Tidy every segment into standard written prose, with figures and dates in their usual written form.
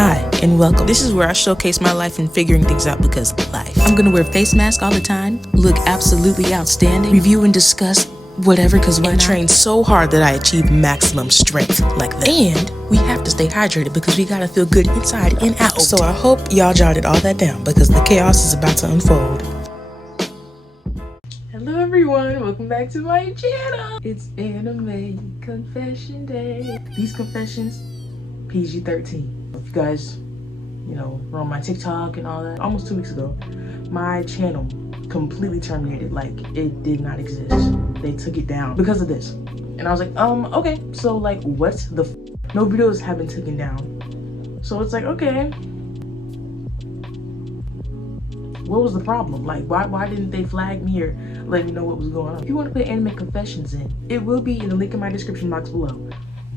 Hi, and welcome. This is where I showcase my life in figuring things out because life. I'm gonna wear face mask all the time, look absolutely outstanding, review and discuss whatever because why not? Train so hard that I achieve maximum strength like that. And we have to stay hydrated because we gotta feel good inside and out. So I hope y'all jotted all that down because the chaos is about to unfold. Hello everyone, welcome back to my channel. It's Anime Confession Day. These confessions, PG-13. If you guys, were on my TikTok and all that, almost 2 weeks ago, my channel completely terminated, like it did not exist. They took it down because of this. And I was like, okay, so like what the no videos have been taken down. So it's like, okay, what was the problem? Like why didn't they flag me or let me know what was going on? If you want to put anime confessions in, it will be in the link in my description box below.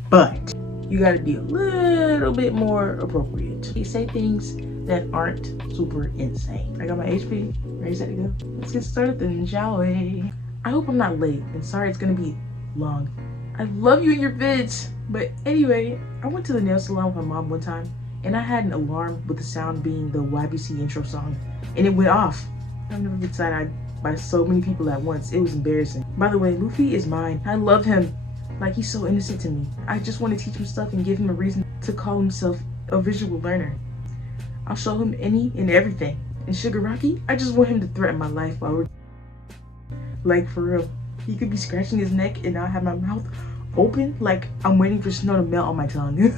But you gotta be a little bit more appropriate. You say things that aren't super insane. I got my HP, ready, set to go. Let's get started then, shall we? I hope I'm not late, and sorry it's gonna be long. I love you in your vids. But anyway, I went to the nail salon with my mom one time, and I had an alarm with the sound being the YBC intro song, and it went off. I've never been side-eyed by so many people at once. It was embarrassing. By the way, Luffy is mine. I love him. Like, he's so innocent to me. I just want to teach him stuff and give him a reason to call himself a visual learner. I'll show him any and everything. And Shigaraki, I just want him to threaten my life while we're like, for real. He could be scratching his neck and I'll have my mouth open like I'm waiting for snow to melt on my tongue.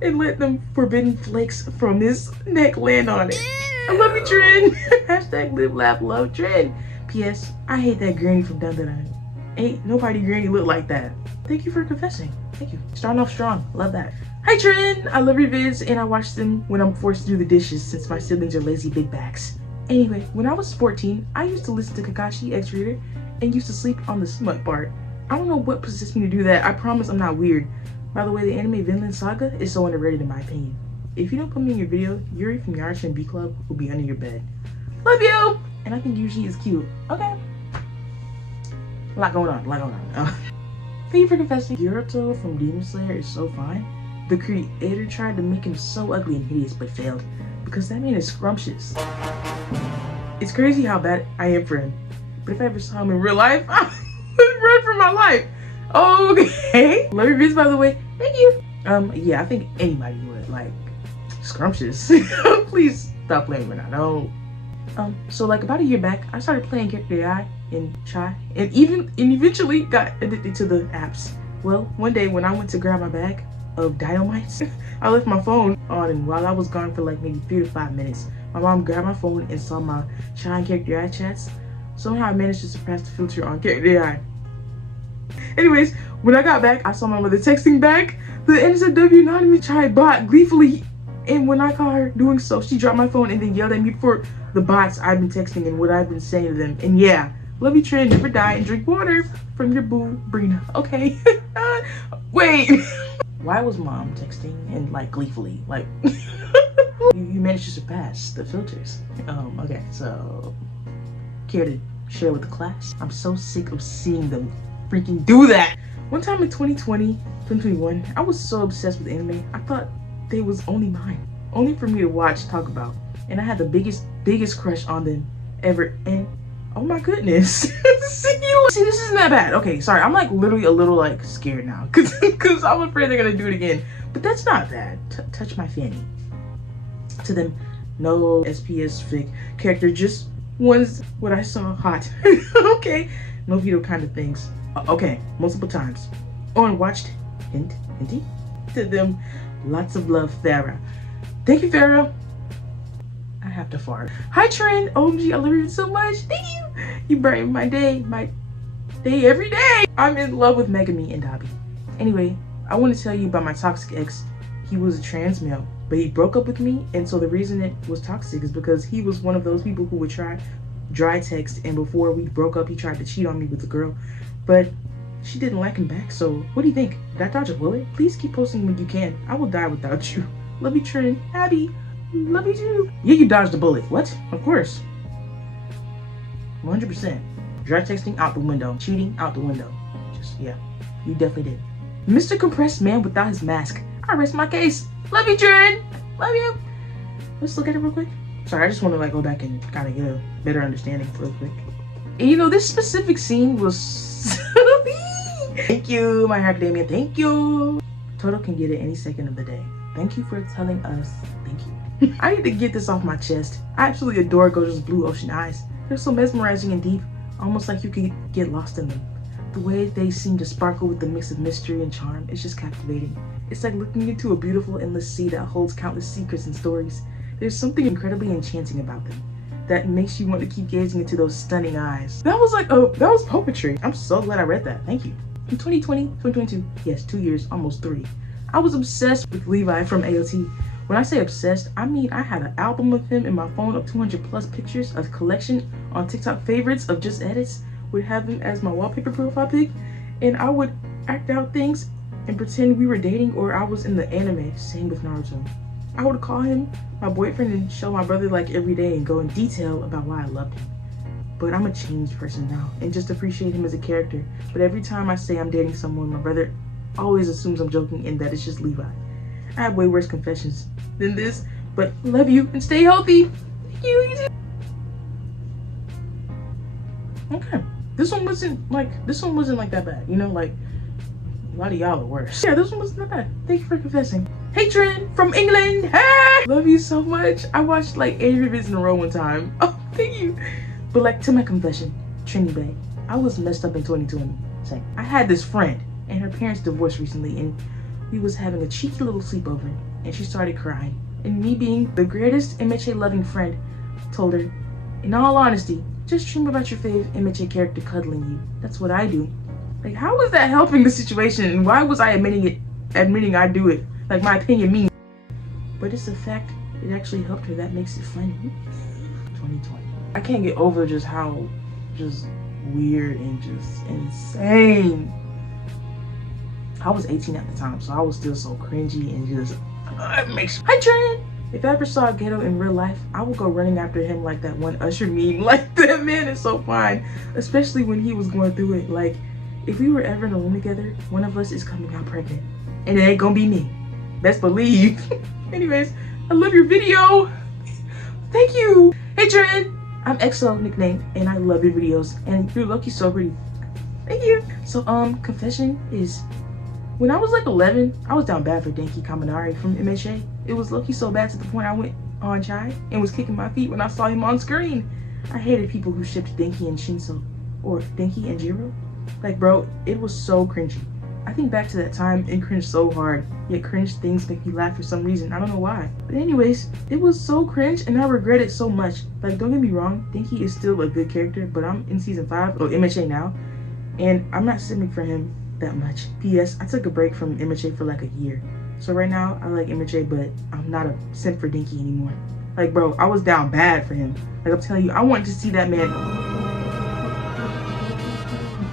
And let them forbidden flakes from his neck land on it. I love you, Trin. Hashtag live, laugh, love, Trin. P.S. I hate that granny from Dun Dun Dun. Ain't nobody granny look like that. Thank you for confessing. Thank you. Starting off strong. Love that. Hi Trin! I love your vids and I watch them when I'm forced to do the dishes since my siblings are lazy big backs. Anyway, when I was 14, I used to listen to Kakashi X Reader and used to sleep on the smut part. I don't know what possessed me to do that. I promise I'm not weird. By the way, the anime Vinland Saga is so underrated in my opinion. If you don't put me in your video, Yuri from Yandere B Club will be under your bed. Love you! And I think Yuji is cute. Okay. A lot going on. Thank you for confessing. Gyurito from Demon Slayer is so fine. The creator tried to make him so ugly and hideous but failed because that man is scrumptious. It's crazy how bad I am for him. But if I ever saw him in real life, I would run for my life. Okay. Love your vids, by the way. Thank you. Yeah, I think anybody would. Like, scrumptious. Please stop playing right now. No. So like about a year back, I started playing Character AI in Chai and eventually got addicted to the apps. Well, one day when I went to grab my bag of dynamites, I left my phone on, and while I was gone for like maybe 3 to 5 minutes, my mom grabbed my phone and saw my Chai and Character AI chats. Somehow I managed to surpass the filter on Character AI. Anyways, when I got back, I saw my mother texting back the NSFW anonymous Chai bot gleefully, and when I caught her doing so, she dropped my phone and then yelled at me for the bots I've been texting and what I've been saying to them. And yeah, love you, Trin, never die, and drink water from your boo, Brina. Okay. Wait. Why was mom texting and like gleefully? Like, you managed to surpass the filters. Okay, so care to share with the class? I'm so sick of seeing them freaking do that. One time in 2021, I was so obsessed with anime, I thought they was only mine. Only for me to watch, talk about. And I had the biggest crush on them ever, and oh my goodness. See, this isn't that bad. Okay, sorry, I'm like literally a little like scared now because I'm afraid they're gonna do it again, but that's not bad. Touch my fanny. To them, no SPS fic character, just ones what I saw hot. Okay, no video kind of things. Okay, multiple times. Oh, and watched hinty. To them, lots of love, Farah. Thank you, Farah. I have to fart. Hi Trin, OMG, I love you so much. Thank you. You brighten my day every day. I'm in love with Megami and Dabi. Anyway, I want to tell you about my toxic ex. He was a trans male, but he broke up with me, and so the reason it was toxic is because he was one of those people who would try dry text, and before we broke up, he tried to cheat on me with a girl, but she didn't like him back. So what do you think? Did I dodge a bullet? Please keep posting when you can. I will die without you. Love you, Trin. Abby. Love you too. Yeah, you dodged a bullet. What? Of course. 100%. Dry texting out the window. Cheating out the window. Just, yeah. You definitely did. Mr. Compressed Man without his mask. I rest my case. Love you, Trin. Love you. Let's look at it real quick. Sorry, I just want to like go back and kind of get a better understanding real quick. And you know, this specific scene was thank you, My Hero Academia, thank you. Toto can get it any second of the day. Thank you for telling us. Thank you. I need to get this off my chest. I absolutely adore Gojo's blue ocean eyes. They're so mesmerizing and deep, almost like you could get lost in them. The way they seem to sparkle with the mix of mystery and charm is just captivating. It's like looking into a beautiful endless sea that holds countless secrets and stories. There's something incredibly enchanting about them that makes you want to keep gazing into those stunning eyes. That was like, oh, that was poetry. I'm so glad I read that. Thank you. In 2020, 2022, yes, 2 years, almost 3, I was obsessed with Levi from AOT. When I say obsessed, I mean I had an album of him in my phone of 200 plus pictures, a collection on TikTok favorites of just edits, would have him as my wallpaper profile pic, and I would act out things and pretend we were dating or I was in the anime, same with Naruto. I would call him my boyfriend and show my brother like every day and go in detail about why I loved him. But I'm a changed person now and just appreciate him as a character. But every time I say I'm dating someone, my brother always assumes I'm joking and that it's just Levi. I have way worse confessions than this, but love you and stay healthy. Thank you, you too. Okay, this one wasn't like that bad, you know, like a lot of y'all are worse. Yeah, this one wasn't that bad. Thank you for confessing. Hey Trin from England. Hey! Love you so much. I watched like 8 videos in a row one time. Oh, thank you. But like, to my confession, Trini Bay, I was messed up in 2020. Same. I had this friend and her parents divorced recently and we was having a cheeky little sleepover and she started crying. And me being the greatest MHA loving friend, told her, in all honesty, just dream about your fave MHA character cuddling you. That's what I do. Like, how was that helping the situation and why was I admitting I do it? Like my opinion means. But it's a fact, it actually helped her. That makes it funny. 2020. I can't get over just how weird and just insane. I was 18 at the time, so I was still so cringy and just it makes. Hi Trin! If I ever saw Ghetto in real life, I would go running after him like that one Usher meme. Like, that man is so fine, especially when he was going through it. Like, if we were ever in a room together, one of us is coming out pregnant, and it ain't gonna be me. Best believe. Anyways, I love your video. Thank you. Hey Trin, I'm EXO nickname, and I love your videos, and you're lucky so pretty. Thank you. So confession is, when I was like 11, I was down bad for Denki Kaminari from MHA. It was lucky so bad to the point I went on Chai and was kicking my feet when I saw him on screen. I hated people who shipped Denki and Shinso, or Denki and Jiro. Like, bro, it was so cringy. I think back to that time and cringed so hard, yet cringe things make me laugh for some reason. I don't know why. But anyways, it was so cringe and I regret it so much. Like, don't get me wrong, Denki is still a good character, but I'm in season 5 of MHA now, and I'm not simping for him that much. P.S. I took a break from MHA for like a year. So right now, I like MHA, but I'm not a simp for Denki anymore. Like, bro, I was down bad for him. Like, I'm telling you, I wanted to see that man.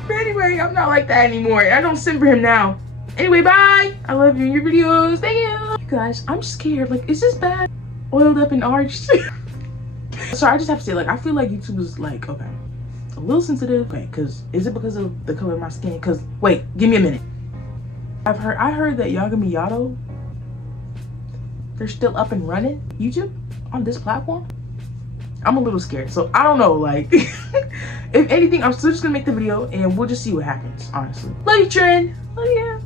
But anyway, I'm not like that anymore. I don't simp for him now. Anyway, bye. I love you in your videos. Thank you. You guys, I'm scared. Like, is this bad? Oiled up and arched. Sorry, I just have to say, like, I feel like YouTube is like, okay, a little sensitive. Okay, because is it because of the color of my skin? Because, wait, give me a minute. I heard that Yagami Yato, they're still up and running YouTube on this platform. I'm a little scared, so I don't know, like, if anything, I'm still just gonna make the video and we'll just see what happens, honestly. Love you, Trin. Love you.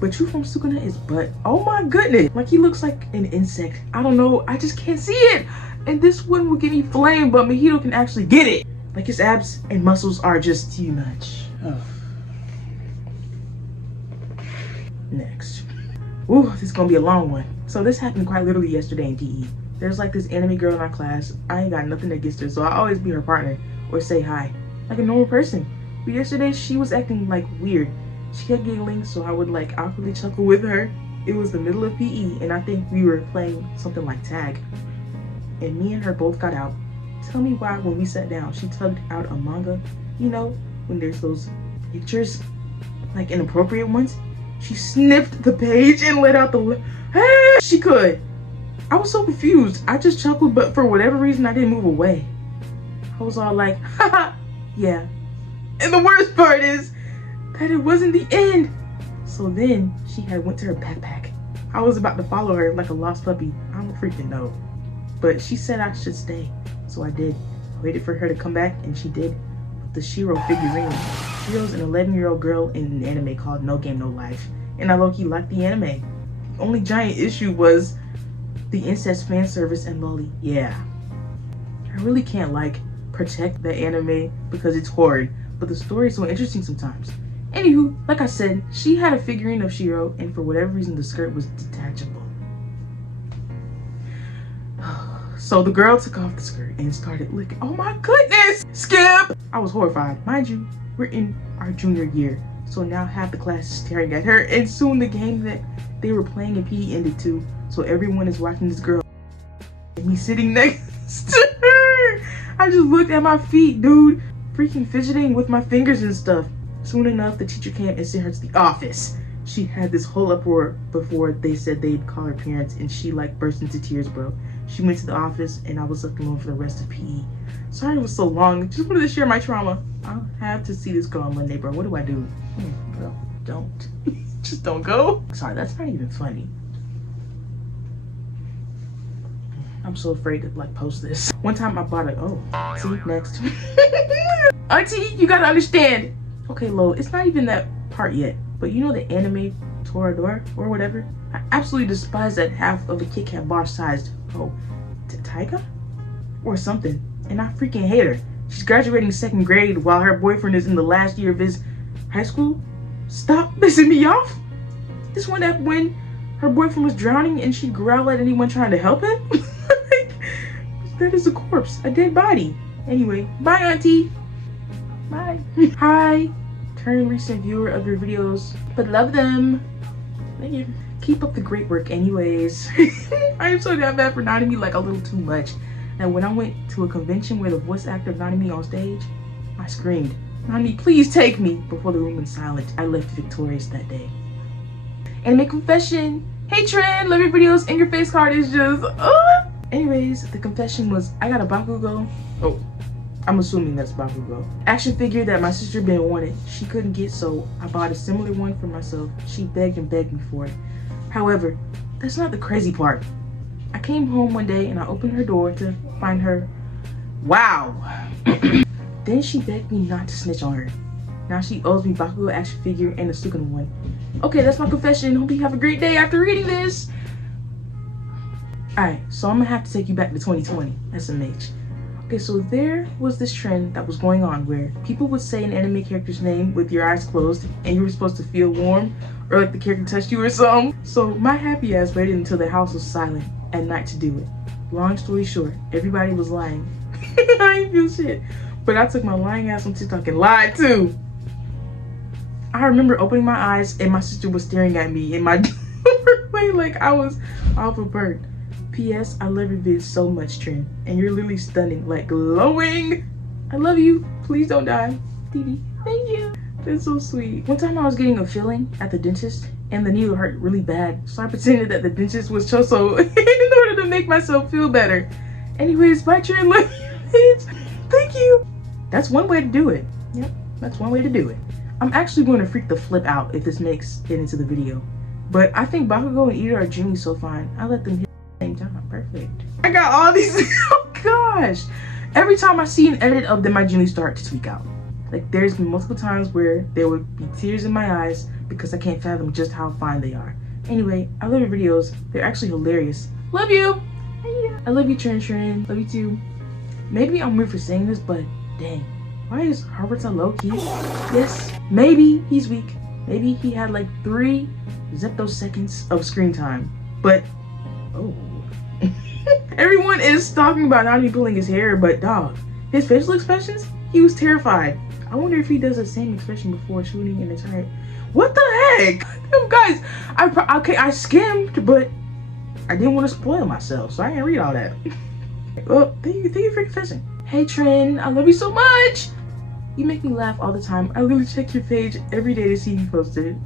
But True from Sukuna is butt. Oh my goodness. Like, he looks like an insect. I don't know, I just can't see it. And this one will give me flame, but Mahito can actually get it. Like, his abs and muscles are just too much. Oh. Next. Ooh, this is gonna be a long one. So this happened quite literally yesterday in PE. There's like this anime girl in our class. I ain't got nothing against her, so I always be her partner or say hi, like a normal person. But yesterday she was acting like weird. She kept giggling, so I would like awkwardly chuckle with her. It was the middle of PE, and I think we were playing something like tag. And me and her both got out. Tell me why when we sat down, she tugged out a manga. You know, when there's those pictures, like inappropriate ones. She sniffed the page and let out the she could. I was so confused. I just chuckled, but for whatever reason, I didn't move away. I was all like, haha, yeah. And the worst part is that it wasn't the end. So then she had went to her backpack, I was about to follow her like a lost puppy. I don't freaking know. But she said I should stay, so I did. I waited for her to come back, and she did. With the Shiro figurine. Shiro's an 11-year-old girl in an anime called No Game No Life, and I low-key liked the anime. The only giant issue was the incest fan service and lolly. Yeah. I really can't like protect the anime because it's horrid, but the story is so interesting sometimes. Anywho, like I said, she had a figurine of Shiro, and for whatever reason the skirt was detachable. So the girl took off the skirt and started licking. Oh my goodness! Skip! I was horrified. Mind you, we're in our junior year, so now half the class is staring at her, and soon the game that they were playing in PE ended too, so everyone is watching this girl and me sitting next to her. I just looked at my feet, dude, freaking fidgeting with my fingers and stuff. Soon enough, the teacher came and sent her to the office. She had this whole uproar before they said they'd call her parents, and she like burst into tears, bro. She went to the office and I was left alone for the rest of PE. Sorry it was so long. Just wanted to share my trauma. I'll have to see this girl on Monday, bro. What do I do? Bro, don't. Just don't go. Sorry, that's not even funny. I'm so afraid to like post this. One time I bought a, oh, see, next. Auntie, you gotta understand. Okay, Lo, it's not even that part yet, but you know the anime Toradora or whatever? I absolutely despise that half of a Kit Kat bar sized, oh, Taiga? Or something. And I freaking hate her. She's graduating 2nd grade while her boyfriend is in the last year of his high school. Stop pissing me off. This one that when her boyfriend was drowning and she'd growl at anyone trying to help him? Like, that is a corpse, a dead body. Anyway, bye auntie. Bye. Hi. Turn recent viewer of your videos, but love them. Thank you. Keep up the great work anyways. I am so damn bad for Nanami like a little too much. And when I went to a convention where the voice actor of Nanami on stage, I screamed, "Nanami, please take me," before the room went silent. I left victorious that day. Anime confession. Hey Trend, love your videos and your face card is just, Anyways, the confession was I got a Bakugo. Oh, I'm assuming that's Bakugo. Action figure that my sister been wanted. She couldn't get, so I bought a similar one for myself. She begged and begged me for it. However, that's not the crazy part. I came home one day and I opened her door to find her. Wow. Then she begged me not to snitch on her. Now she owes me Bakugo action figure and a Sukuna one. Okay, that's my confession. Hope you have a great day after reading this. Alright, so I'm gonna have to take you back to 2020. SMH. Okay, so there was this trend that was going on where people would say an anime character's name with your eyes closed and you were supposed to feel warm or like the character touched you or something. So my happy ass waited until the house was silent at night to do it. Long story short, everybody was lying. I didn't feel shit. But I took my lying ass on TikTok and lied too. I remember opening my eyes and my sister was staring at me in my doorway like I was off a bird. P.S. I love your vids so much, Trin, and you're literally stunning, like glowing. I love you. Please don't die. Dee. Thank you. That's so sweet. One time I was getting a filling at the dentist and the needle hurt really bad, so I pretended that the dentist was Choso in order to make myself feel better. Anyways, bye Trin, love you. Thank you. That's one way to do it. Yep, that's one way to do it. I'm actually going to freak the flip out if this makes it into the video. But I think Bakugo and Ida are genuinely so fine. I let them hit at the same time. Perfect. I got all these. Oh gosh. Every time I see an edit of them, I genuinely start to tweak out. Like there's been multiple times where there would be tears in my eyes because I can't fathom just how fine they are. Anyway, I love your videos. They're actually hilarious. Love you. I love you, Trin. Love you too. Maybe I'm weird for saying this, but dang. Why is Haruta low-key? Yes, maybe he's weak. Maybe he had like 3 zeptoseconds of screen time. But, oh. Everyone is talking about not even pulling his hair, but dog, his facial expressions, he was terrified. I wonder if he does the same expression before shooting an entire... What the heck? Guys, I skimmed, but I didn't want to spoil myself, so I didn't read all that. Well, thank you for confessing. Hey Trin, I love you so much. You make me laugh all the time. I literally check your page every day to see you posted.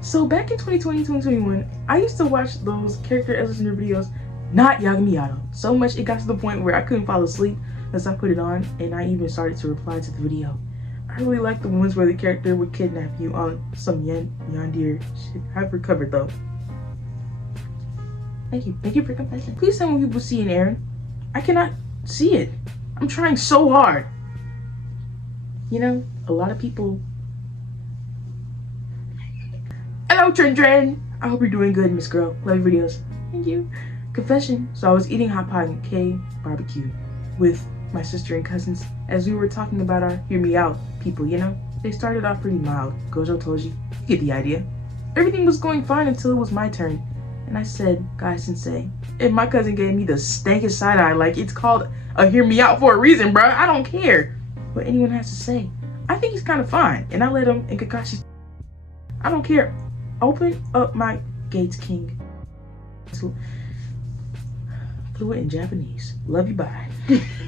So back in 2020, 2021, I used to watch those character illustrator videos, not Yagami. So much it got to the point where I couldn't fall asleep unless I put it on, and I even started to reply to the video. I really like the ones where the character would kidnap you on some Yandere shit. I've recovered though. Thank you. Thank you for confessing. Please tell me people see an Aaron. I cannot see it. I'm trying so hard. You know, a lot of people. Hello, Trin. I hope you're doing good, Miss Girl. Love your videos. Thank you. Confession. So I was eating hot pot and K barbecue with my sister and cousins as we were talking about our hear me out people, you know? They started off pretty mild. Gojo told you get the idea. Everything was going fine until it was my turn. And I said, guys, sensei. And my cousin gave me the stankest side eye. Like, it's called a hear me out for a reason, bro. I don't care what anyone has to say. I think he's kind of fine. And I let him and Kakashi. I don't care. Open up my gates, king. Fluent in Japanese. Love you, bye.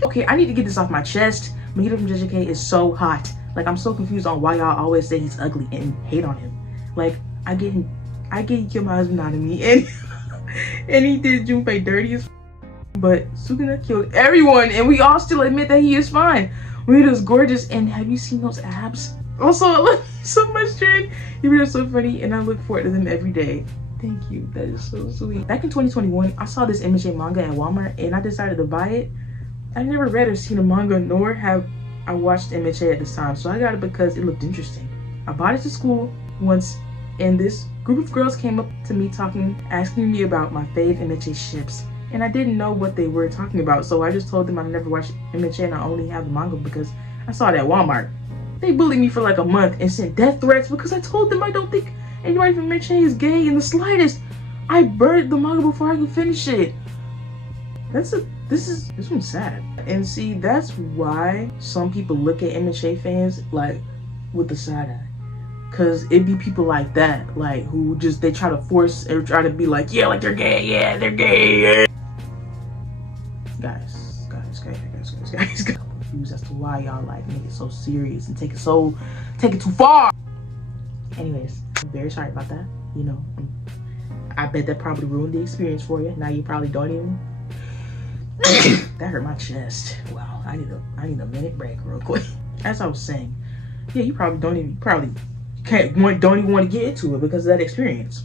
Okay, I need to get this off my chest. Mahito from JJK is so hot. Like, I'm so confused on why y'all always say he's ugly and hate on him. Like, I get he killed my husband out of me, and and he did Junpei dirty as but Sukuna killed everyone, and we all still admit that he is fine. Mahito's gorgeous, and have you seen those abs? Also, I love you so much, Trin. You're so funny, and I look forward to them every day. Thank you. That is so sweet. Back in 2021, I saw this MHA manga at Walmart, and I decided to buy it. I've never read or seen a manga, nor have I watched MHA at this time, so I got it because it looked interesting. I bought it to school once, and this group of girls came up to me asking me about my fave MHA ships, and I didn't know what they were talking about, so I just told them I never watched MHA and I only have the manga because I saw it at Walmart. They bullied me for like a month and sent death threats because I told them I don't think anybody from MHA is gay in the slightest. I burned the manga before I could finish it. This one's sad. And see, that's why some people look at MHA fans like with the side eye. Cause it be people like that, like who just they try to force or try to be like, yeah, like they're gay, yeah, they're gay. Guys. I'm confused as to why y'all like make it so serious and take it too far. Anyways, I'm very sorry about that. You know, I bet that probably ruined the experience for you. Now you probably don't even. That hurt my chest. Wow, I need a minute break real quick. As I was saying, yeah, you probably don't even want to get into it because of that experience.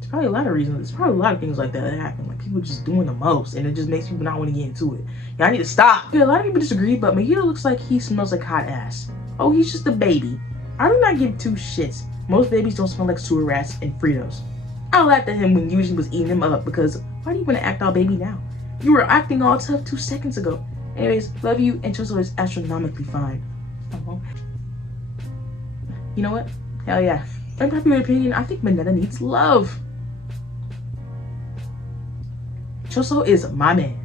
There's probably a lot of reasons. There's probably a lot of things like that happen. Like people just doing the most, and it just makes people not want to get into it. Yeah, I need to stop. Yeah, a lot of people disagree, but Mahito looks like he smells like hot ass. Oh, he's just a baby. I do not give two shits. Most babies don't smell like sewer rats and Fritos. I laughed at him when Yuji was eating him up because why do you want to act all baby now? You were acting all tough 2 seconds ago. Anyways, love you, and Choso is astronomically fine. You know what? Hell yeah. Unpopular opinion, I think Mineta needs love. Choso is my man.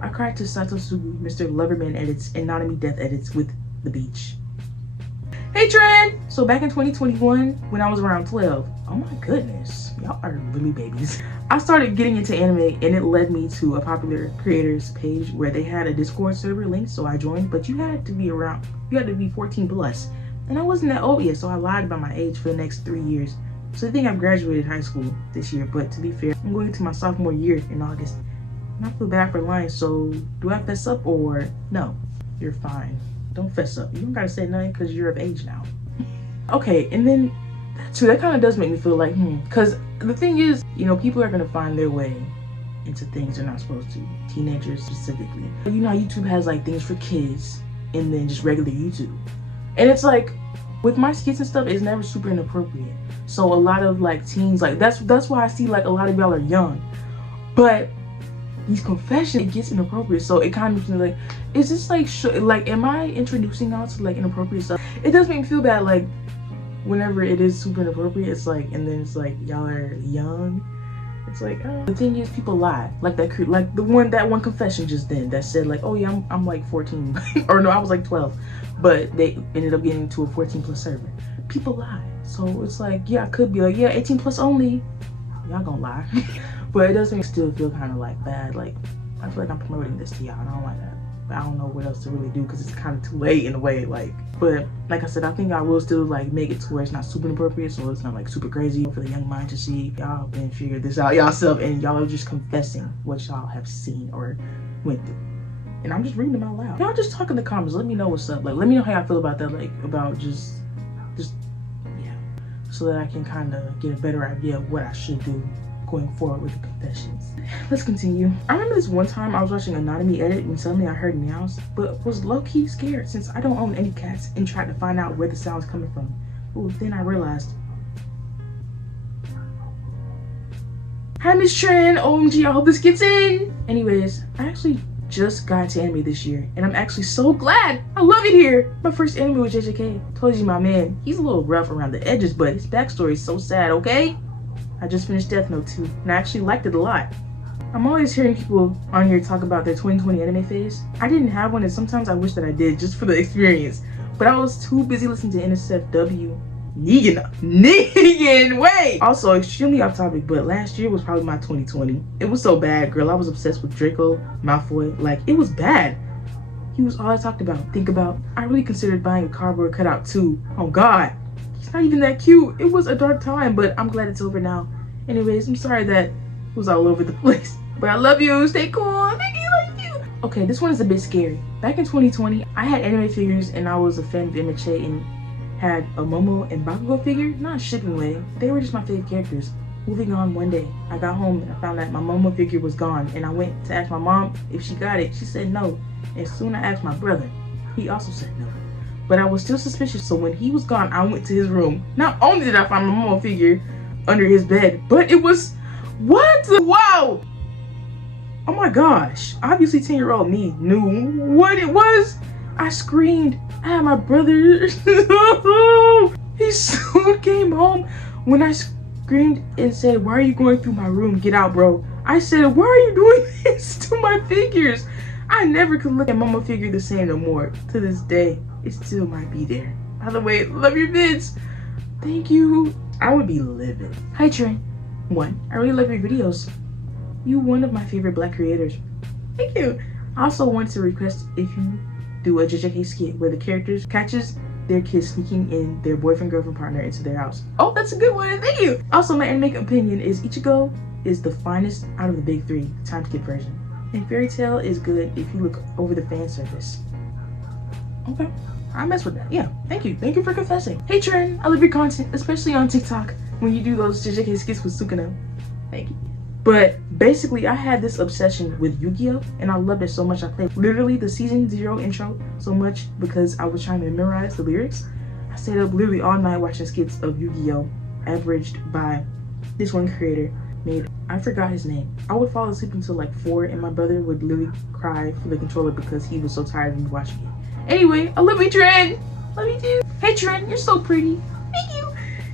I cried to Satosugu, Mr. Loverman edits, and Nanami Death edits with The Beach. Hey Trin! So back in 2021, when I was around 12, oh my goodness, y'all are really babies. I started getting into anime, and it led me to a popular creators page where they had a Discord server link, so I joined, but you had to be 14 plus. And I wasn't that old yet, so I lied about my age for the next 3 years. So I think I've graduated high school this year, but to be fair, I'm going into my sophomore year in August. And I feel bad for lying, so do I fess up or no? You're fine. Don't fess up. You don't gotta say nothing because you're of age now. Okay, and then too, that kind of does make me feel like, because the thing is, you know, people are gonna find their way into things they're not supposed to. Teenagers specifically. You know how YouTube has like things for kids and then just regular YouTube. And it's like, with my skits and stuff, it's never super inappropriate. So a lot of like teens, like that's why I see like a lot of y'all are young. But these confessions, it gets inappropriate. So it kind of makes me like, is this like, am I introducing y'all to like inappropriate stuff? It does make me feel bad, like whenever it is super inappropriate, it's like, and then it's like y'all are young. It's like, oh. The thing is, people lie. Like that one confession just then that said like, oh yeah, I'm like 14, or no, I was like 12, but they ended up getting to a 14 plus server. People lie. So it's like, yeah, I could be like, yeah, 18 plus only. Y'all gonna lie. But it does make me still feel kind of like bad. Like, I feel like I'm promoting this to y'all, and I don't like that. But I don't know what else to really do because it's kind of too late in a way. Like, but like I said, I think I will still like make it to where it's not super inappropriate, so it's not like super crazy for the young mind to see. Y'all been figured this out yourself, and y'all are just confessing what y'all have seen or went through. And I'm just reading them out loud. Y'all just talk in the comments. Let me know what's up. Like, let me know how y'all feel about that. Like, about just yeah, so that I can kind of get a better idea of what I should do going forward with the confessions. Let's continue. I remember this one time I was watching Anatomy Edit when suddenly I heard meows, but was low-key scared since I don't own any cats and tried to find out where the sound's coming from. But then I realized. Hi, Miss Trin. OMG, I hope this gets in. Anyways, I actually just got into anime this year, and I'm actually so glad. I love it here. My first anime was JJK. Told you, my man, he's a little rough around the edges, but his backstory is so sad, okay? I just finished Death Note 2, and I actually liked it a lot. I'm always hearing people on here talk about their 2020 anime phase. I didn't have one, and sometimes I wish that I did, just for the experience. But I was too busy listening to NSFW. Negan, wait! Also, extremely off topic, but last year was probably my 2020. It was so bad, girl. I was obsessed with Draco Malfoy. Like, it was bad. He was all I talked about. Think about, I really considered buying a cardboard cutout too. Oh God, he's not even that cute. It was a dark time, but I'm glad it's over now. Anyways, I'm sorry that it was all over the place. But I love you. Stay cool. Thank you. Love you. Okay, this one is a bit scary. Back in 2020, I had anime figures, and I was a fan of MHA and had a Momo and Bakugo figure, not a shipping way. They were just my favorite characters. Moving on, one day, I got home and I found that my Momo figure was gone, and I went to ask my mom if she got it. She said no. And soon I asked my brother. He also said no. But I was still suspicious, so when he was gone, I went to his room. Not only did I find my Momo figure under his bed, but it was, what? Wow! Oh my gosh. Obviously 10-year-old me knew what it was. I screamed. I had my brother. He soon came home when I screamed and said, "Why are you going through my room? Get out, bro." I said, "Why are you doing this to my figures?" I never could look at Momo figure the same no more. To this day, it still might be there. By the way, love your vids. Thank you. I would be livid. Hi, Trin. 1. I really love your videos. You one of my favorite black creators. Thank you. I also want to request if you do a JJK skit where the characters catches their kids sneaking in their boyfriend-girlfriend partner into their house. Oh, that's a good one. Thank you. Also, my anime opinion is Ichigo is the finest out of the big 3 time skip version. And Fairy Tail is good if you look over the fan service. Okay, I mess with that. Yeah, thank you. Thank you for confessing. Hey Trin, I love your content, especially on TikTok when you do those JJK skits with Sukuna. Thank you. But basically, I had this obsession with Yu-Gi-Oh! And I loved it so much I played literally the season 0 intro so much because I was trying to memorize the lyrics. I stayed up literally all night watching skits of Yu-Gi-Oh! Averaged by this one creator named, I forgot his name. I would fall asleep until like 4 and my brother would literally cry for the controller because he was so tired of me watching it. Anyway, I love you, Trin! Love you too. Hey Trin, you're so pretty. Thank you.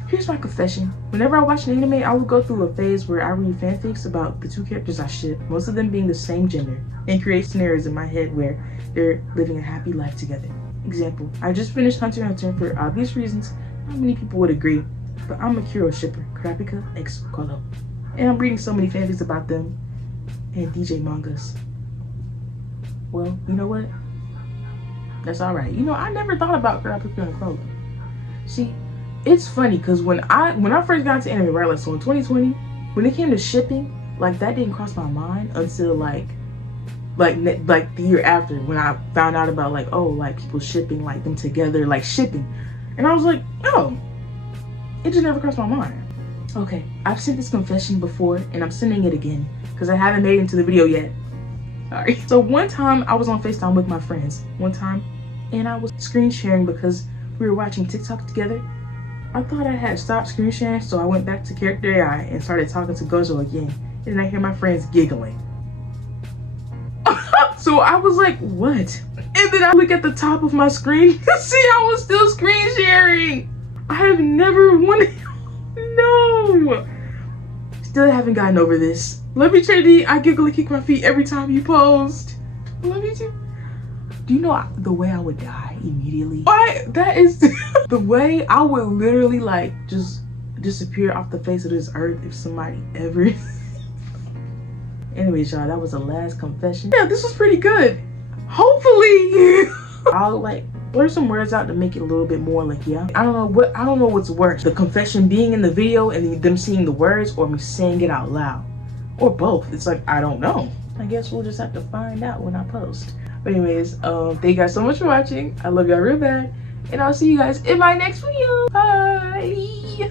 Here's my confession. Whenever I watch an anime, I would go through a phase where I read fanfics about the 2 characters I ship, most of them being the same gender, and create scenarios in my head where they're living a happy life together. Example, I just finished Hunter x Hunter for obvious reasons. Not many people would agree, but I'm a Kuro shipper, Kurapika x Kolo. And I'm reading so many fanfics about them and DJ mangas. Well, you know what? That's alright. You know, I never thought about Kurapika and Kolo. See, it's funny because when I first got into anime, right, like so in 2020, when it came to shipping, like that didn't cross my mind until like the year after when I found out about like, oh, like people shipping like them together, like shipping, and I was like, oh, it just never crossed my mind. Okay, I've sent this confession before and I'm sending it again because I haven't made it into the video yet. Sorry. So one time I was on FaceTime with my friends and I was screen sharing because we were watching TikTok together. I thought I had stopped screen sharing, so I went back to character AI and started talking to Gojo again. And I hear my friends giggling. So I was like, what? And then I look at the top of my screen to see I was still screen sharing. I have never wanted. No. Still haven't gotten over this. Love you, Trinity. I giggle and kick my feet every time you post. Love you too. Do you know the way I would die immediately? Why? That is the way I would literally like just disappear off the face of this earth if somebody ever. Anyways, y'all, that was the last confession. Yeah, this was pretty good. Hopefully, I'll like blur some words out to make it a little bit more like, yeah. I don't know what's worse. The confession being in the video and them seeing the words, or me saying it out loud. Or both. It's like, I don't know. I guess we'll just have to find out when I post. But anyways, thank you guys so much for watching. I love y'all real bad. And I'll see you guys in my next video. Bye!